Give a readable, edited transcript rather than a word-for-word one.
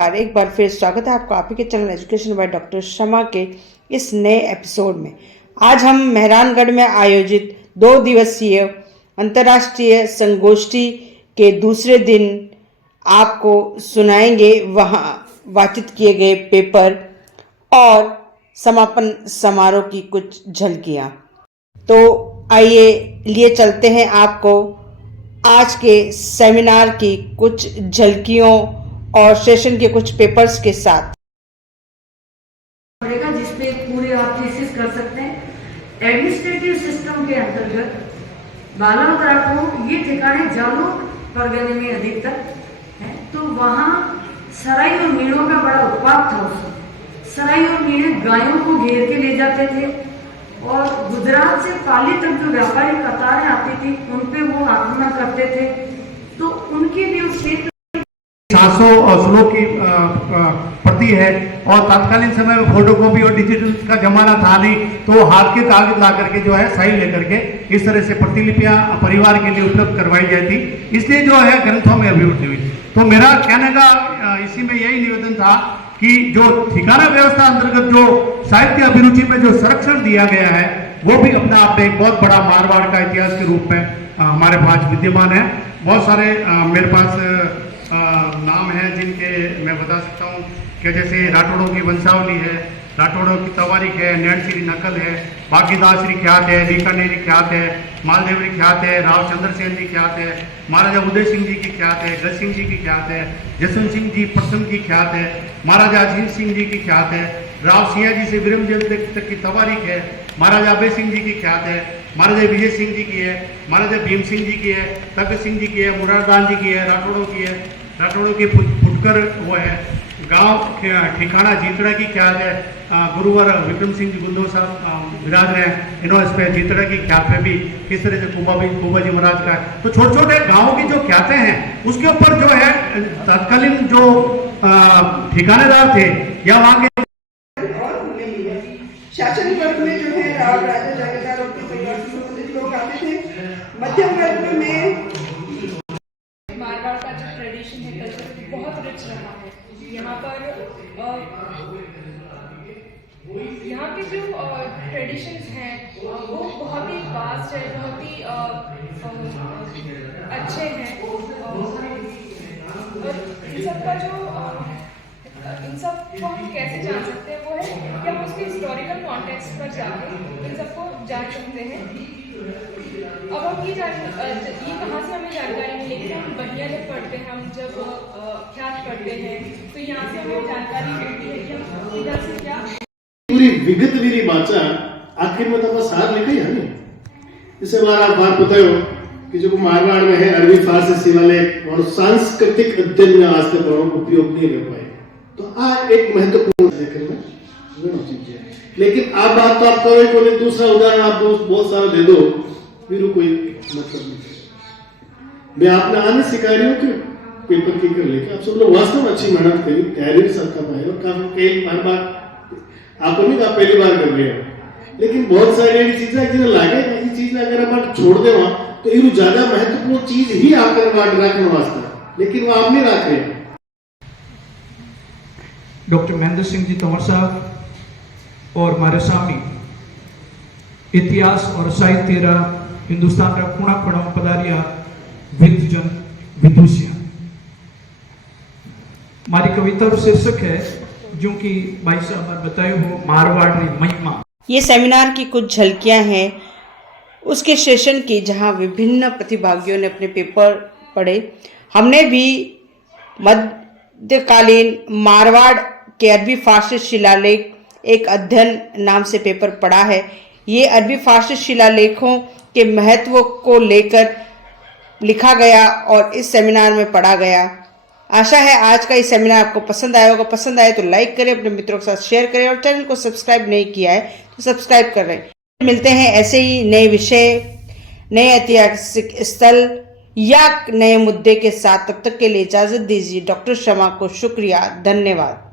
एक बार फिर स्वागत है आपका आपके चैनल एजुकेशन बाय डॉक्टर शमा के इस नए एपिसोड में। आज हम मेहरानगढ़ में आयोजित 2 दिवसीय अंतर्राष्ट्रीय संगोष्ठी के दूसरे दिन आपको सुनाएंगे वहां वाचित किए गए पेपर और समापन समारोह की कुछ झलकियां। तो आइए लिए चलते हैं आपको आज के सेमिनार की कुछ झलकियों और सेशन के कुछ पेपर्स के साथ। जिसपे पूरे आप थीसिस कर सकते हैं। एडमिनिस्ट्रेटिव सिस्टम के अंतर्गत बालाघाट को ये ठिकाने जालौर परगने में अधिकतर है, तो वहाँ सराई और मीणों का बड़ा उत्पाद था। उसमें सराई और मीणे गायों को घेर के ले जाते थे और गुजरात से पाली तक जो व्यापारी कतारें आती थी उन पे वो आक्रमण करते थे। तो उनकी भी उस क्षेत्र 700 श्लोक की प्रति है और तत्कालीन समय में फोटोकॉपी और डिजिटल का जमाना था नहीं, तो हाथ के कागज ला करके जो है सही लेकर के इस तरह से प्रतिलिपियां परिवार के लिए उपलब्ध करवाई जाती थी, इसलिए जो है ग्रंथों में अभिवृद्धि हुई। तो मेरा कहने का इसी में यही निवेदन था कि जो ठिकाना व्यवस्था अंतर्गत जो साहित्य अभिरुचि में जो संरक्षण दिया गया है वो भी अपने आप में एक बहुत बड़ा मारवाड़ का इतिहास के रूप में हमारे पास विद्यमान है। बहुत सारे मेरे पास नाम है जिनके मैं बता सकता हूँ कि जैसे राठौड़ों की वंशावली है, राठौड़ों की तवारीख है, नैणश्री नकल है, भाग्यदासरी ख्यात है, बीकानेरी ख्यात है, मालदेवरी ख्यात है, राव चंद्रसेन जी ख्यात है, महाराजा उदय सिंह जी की ख्यात है, गज सिंह जी की ख्यात है, जसवंत सिंह जी प्रथम की ख्यात है, महाराजा अजीत सिंह जी की ख्यात है, राव सिंह जी से विरमदेव तक की तवारीख है, महाराजा अभय सिंह जी की ख्यात है, महाराजा विजय सिंह जी की है, महाराजा भीम सिंह जी की है, तक सिंह जी की है, मुरारदान जी की है, राठौड़ों की है, राठौड़ों की फुटकर वो है, गांव ठिकाना जीतड़ा की ख्यात है, गुरुवर विक्रम सिंह जी गुंदो साहब विराज रहे हैं, इन्होंने इस पर जीतड़ा की ख्यात पे भी किस तरह से कुबा जी महाराज का है। तो छोटे छोटे गांवों की जो ख्यातें हैं उसके ऊपर जो है तत्कालीन जो ठिकानेदार थे या वहाँ के शासन वर्ग में जो है राव राजा जागीरदारों के परिवार से संबंधित लोग आते थे। मध्यम वर्ग में मारवाड़ का जो ट्रेडिशन है, कल्चर बहुत रिच रहा है। यहाँ पर यहाँ के जो ट्रेडिशंस हैं वो बहुत ही वास्ट है, बहुत ही अच्छे हैं। इन सब का जो इन सब को हम कैसे जान सकते हैं वो है कि हम उसके हिस्टोरिकल कॉन्टेक्स्ट पर जाके इन सबको जान सकते हैं। अब हम ये कहाँ से हमें जानकारी मिलेगी? हम बहिया जब पढ़ते हैं, हम जब ख्यात पढ़ते हैं तो यहाँ से हमें जानकारी मिलती है कि हम इधर से क्या पूरी विगतवीरी वाचा आखिर में तो सार लिखा ही है नहीं। इसे बार पता हो कि जो मारवाड़ में है अरबी फारसी शिलालेख और सांस्कृतिक अध्ययन में आज तक उपयोग नहीं कर पाए, तो आज एक महत्वपूर्ण चीज है। लेकिन आप बात तो आप करो कोई दूसरा उदाहरण आप बहुत सारा दे दो, फिर कोई मतलब नहीं। मैं आपने आने सिखा रही हूँ कि पेपर की कर लेके आप सब लोग वास्तव में अच्छी मेहनत करी, तैयारी भी सबका पाए और काफी हर बार आपको नहीं आप पहली बार कर रहे हो, लेकिन बहुत सारी ऐसी चीजें जिन्हें लागे ये चीज अगर आप छोड़ दे वहां तो ये ज्यादा महत्वपूर्ण चीज ही आपका रखने वास्ते, लेकिन वो आप नहीं रख रहे। डॉक्टर महेंद्र सिंह जी तंवर साहब और हमारे सामने इतिहास और साहित्य रा हिंदुस्तान का कोना कोना पधारिया विद्वजन विदुषिया। हमारी कविता का शीर्षक है जो कि भाई साहब ने बताया हो मारवाड़ री महिमा। ये सेमिनार की कुछ झलकियां हैं उसके सेशन की, जहां विभिन्न प्रतिभागियों ने अपने पेपर पढ़े। हमने भी मध्यकालीन मारवाड़ के अरबी फारसी शिलालेख एक अध्ययन नाम से पेपर पढ़ा है। ये अरबी फारसी शिलालेखों के महत्व को लेकर लिखा गया और इस सेमिनार में पढ़ा गया। आशा है आज का इस सेमिनार आपको पसंद आया होगा। पसंद आए तो लाइक करें, अपने मित्रों के साथ शेयर करें और चैनल को सब्सक्राइब नहीं किया है तो सब्सक्राइब कर रहे। मिलते हैं ऐसे ही नए विषय, नए ऐतिहासिक स्थल या नए मुद्दे के साथ। तब तक के लिए इजाजत दीजिए। डॉक्टर शमा को शुक्रिया, धन्यवाद।